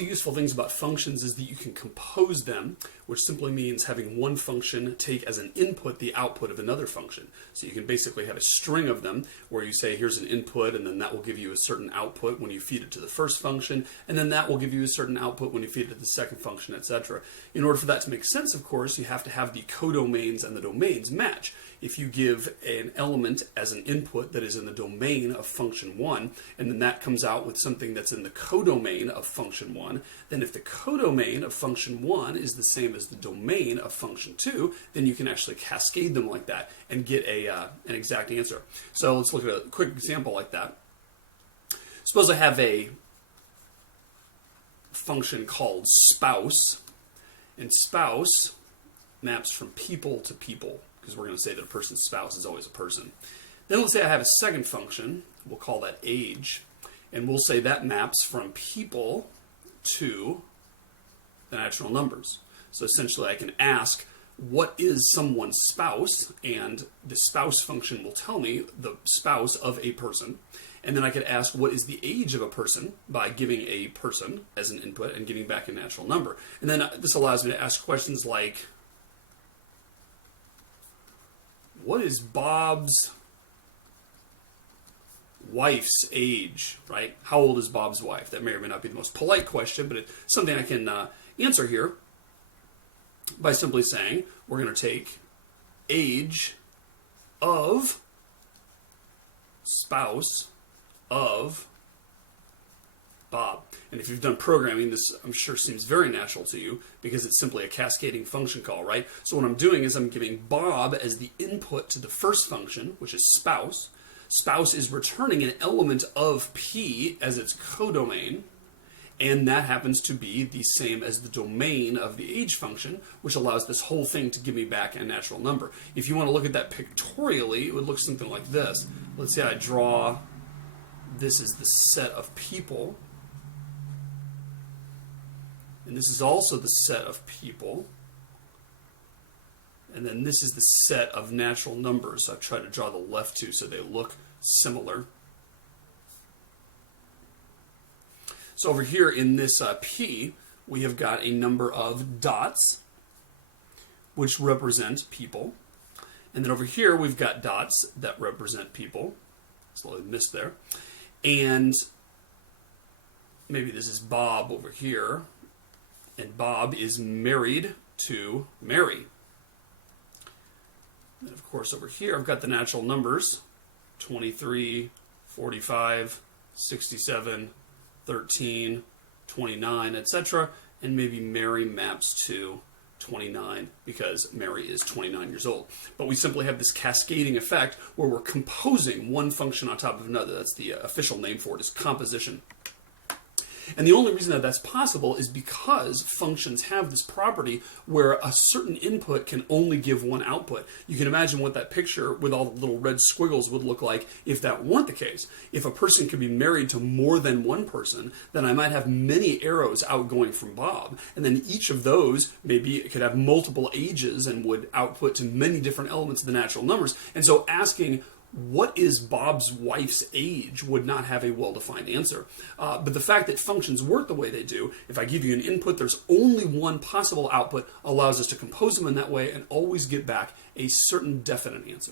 the useful things about functions is that you can compose them, which simply means having one function take as an input the output of another function. So you can basically have a string of them where you say here's an input, and then that will give you a certain output when you feed it to the first function, and then that will give you a certain output when you feed it to the second function, etc. In order for that to make sense, of course, you have to have the codomains and the domains match. If you give an element as an input that is in the domain of function 1, and then that comes out with something that's in the codomain of function 1, then if the codomain of function 1 is the same as the domain of function 2, then you can actually cascade them like that and get an exact answer. So let's look at a quick example like that. Suppose I have a function called spouse, and spouse maps from people to people, because we're going to say that a person's spouse is always a person. Then let's say I have a second function, we'll call that age, and we'll say that maps from people to the natural numbers. So essentially I can ask, what is someone's spouse? And the spouse function will tell me the spouse of a person. And then I could ask, what is the age of a person, by giving a person as an input and getting back a natural number. And then this allows me to ask questions like, what is Bob's wife's age, right? How old is Bob's wife? That may or may not be the most polite question, but it's something I can answer here by simply saying we're going to take age of spouse of Bob. And if you've done programming, this I'm sure seems very natural to you because it's simply a cascading function call, right? So what I'm doing is I'm giving Bob as the input to the first function, which is spouse. Spouse is returning an element of P as its codomain, and that happens to be the same as the domain of the age function, which allows this whole thing to give me back a natural number. If you want to look at that pictorially, it would look something like this. Let's say I draw, this is the set of people, and this is also the set of people, and then this is the set of natural numbers. So I've tried to draw the left two so they look similar. So over here in this P, we have got a number of dots, which represent people. And then over here, we've got dots that represent people. Slowly missed there. And maybe this is Bob over here. And Bob is married to Mary. And of course, over here, I've got the natural numbers, 23, 45, 67, 13, 29, etc. And maybe Mary maps to 29 because Mary is 29 years old. But we simply have this cascading effect where we're composing one function on top of another. That's the official name for it, is composition. And the only reason that that's possible is because functions have this property where a certain input can only give one output. You can imagine what that picture with all the little red squiggles would look like if that weren't the case. If a person could be married to more than one person, then I might have many arrows outgoing from Bob. And then each of those maybe it could have multiple ages and would output to many different elements of the natural numbers. And so asking, what is Bob's wife's age would not have a well-defined answer. But the fact that functions work the way they do, if I give you an input, there's only one possible output, allows us to compose them in that way and always get back a certain definite answer.